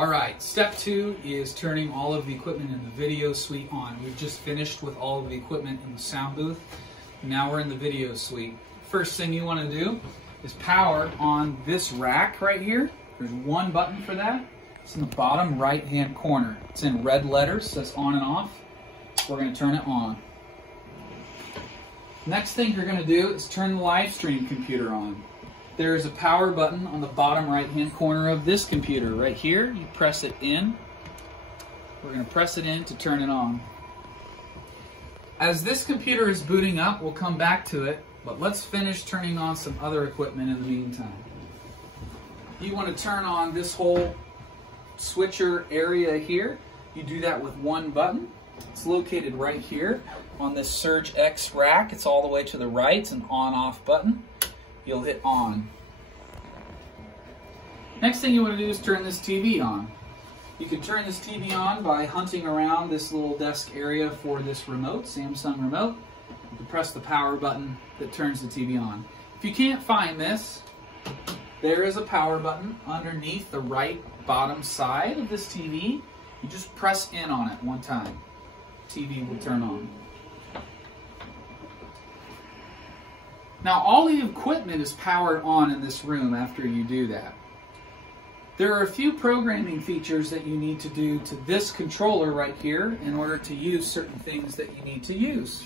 All right, step 2 is turning all of the equipment in the video suite on. We've just finished with all of the equipment in the sound booth. Now we're in the video suite. First thing you want to do is power on this rack right here. There's one button for that. It's in the bottom right-hand corner. It's in red letters, says on and off. We're going to turn it on. Next thing you're going to do is turn the live stream computer on. There is a power button on the bottom right-hand corner of this computer. Right here, you press it in. We're going to press it in to turn it on. As this computer is booting up, we'll come back to it, but let's finish turning on some other equipment in the meantime. You want to turn on this whole switcher area here. You do that with one button. It's located right here on this Surge X rack. It's all the way to the right. It's an on-off button. You'll hit on. Next thing you want to do is turn this TV on. You can turn this TV on by hunting around this little desk area for this remote, Samsung remote. You can press the power button that turns the TV on. If you can't find this, there is a power button underneath the right bottom side of this TV. You just press in on it one time. TV will turn on. Now all the equipment is powered on in this room after you do that. There are a few programming features that you need to do to this controller right here in order to use certain things that you need to use.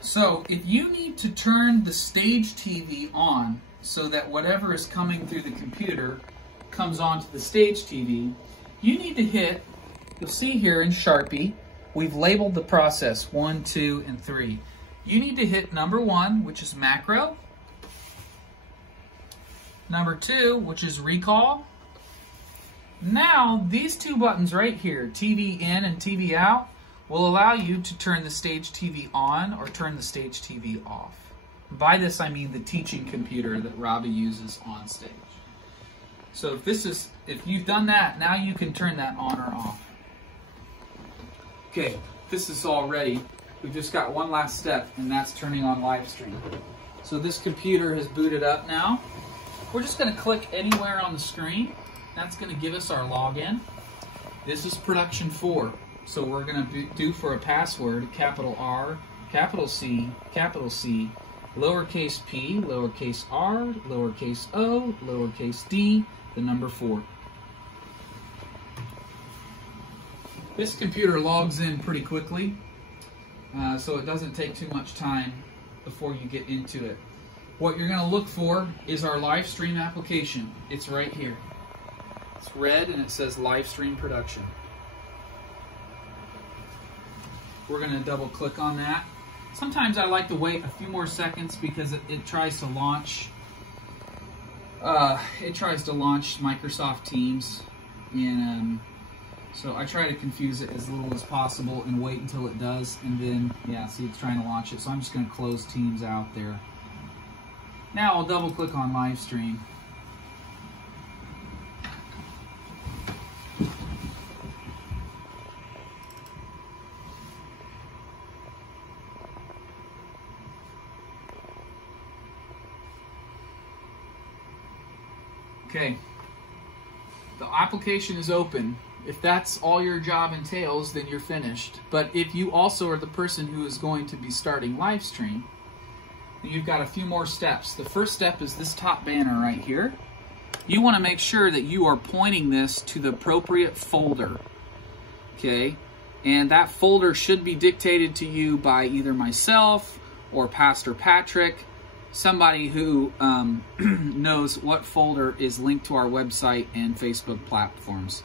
So if you need to turn the stage TV on so that whatever is coming through the computer comes onto the stage TV, you need to hit, you'll see here in Sharpie, we've labeled the process 1, 2, and 3. You need to hit number 1, which is macro. Number 2, which is recall. Now, these two buttons right here, TV in and TV out, will allow you to turn the stage TV on or turn the stage TV off. By this, I mean the teaching computer that Robbie uses on stage. So if you've done that, now you can turn that on or off. Okay, this is all ready. We've just got one last step, and that's turning on live stream. So this computer has booted up now. We're just going to click anywhere on the screen. That's going to give us our login. This is production 4. So we're going to do for a password, capital R, capital C, lowercase p, lowercase r, lowercase o, lowercase d, the number 4. This computer logs in pretty quickly. So it doesn't take too much time before you get into it. What you're going to look for is our live stream application. It's right here. It's red and it says live stream production. We're going to double click on that. Sometimes I like to wait a few more seconds because it tries to launch Microsoft Teams, and so I try to confuse it as little as possible and wait until it does, and then, yeah, see, it's trying to launch it, so I'm just going to close Teams out there. Now I'll double click on live stream. Okay, the application is open. If that's all your job entails, then you're finished. But if you also are the person who is going to be starting live stream, then you've got a few more steps. The first step is this top banner right here. You want to make sure that you are pointing this to the appropriate folder. Okay, and that folder should be dictated to you by either myself or Pastor Patrick, somebody who knows what folder is linked to our website and Facebook platforms.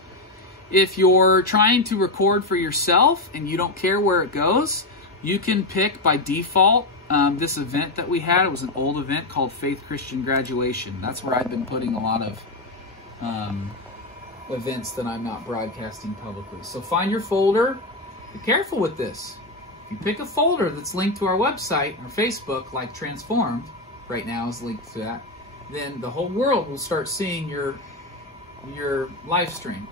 If you're trying to record for yourself and you don't care where it goes, you can pick by default this event that we had. It was an old event called Faith Christian Graduation. That's where I've been putting a lot of events that I'm not broadcasting publicly. So find your folder. Be careful with this. If you pick a folder that's linked to our website or Facebook, like Transformed, right now is linked to that, then the whole world will start seeing your live stream.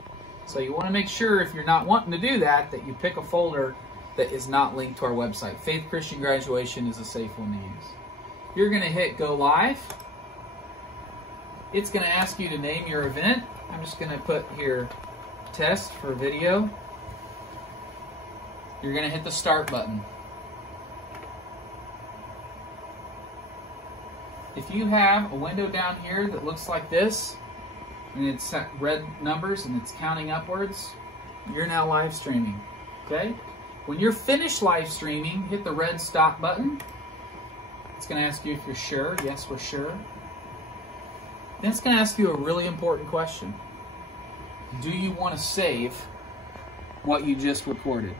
So you want to make sure, if you're not wanting to do that, that you pick a folder that is not linked to our website. Faith Christian Graduation is a safe one to use. You're going to hit go live. it's going to ask you to name your event. I'm just going to put here test for video. You're going to hit the start button. If you have a window down here that looks like this, and it's red numbers and it's counting upwards, you're now live streaming. Okay? When you're finished live streaming, hit the red stop button. It's going to ask you if you're sure. Yes, we're sure. Then it's going to ask you a really important question. Do you want to save what you just recorded?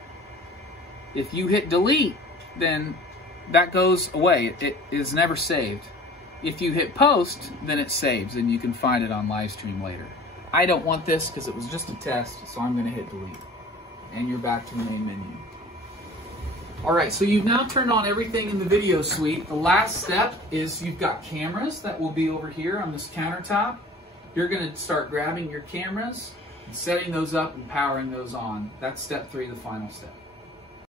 If you hit delete, then that goes away. It is never saved. If you hit post, then it saves and you can find it on Livestream later. I don't want this because it was just a test, so I'm going to hit delete. And you're back to the main menu. Alright, so you've now turned on everything in the video suite. The last step is you've got cameras that will be over here on this countertop. You're going to start grabbing your cameras and setting those up and powering those on. That's step 3, the final step.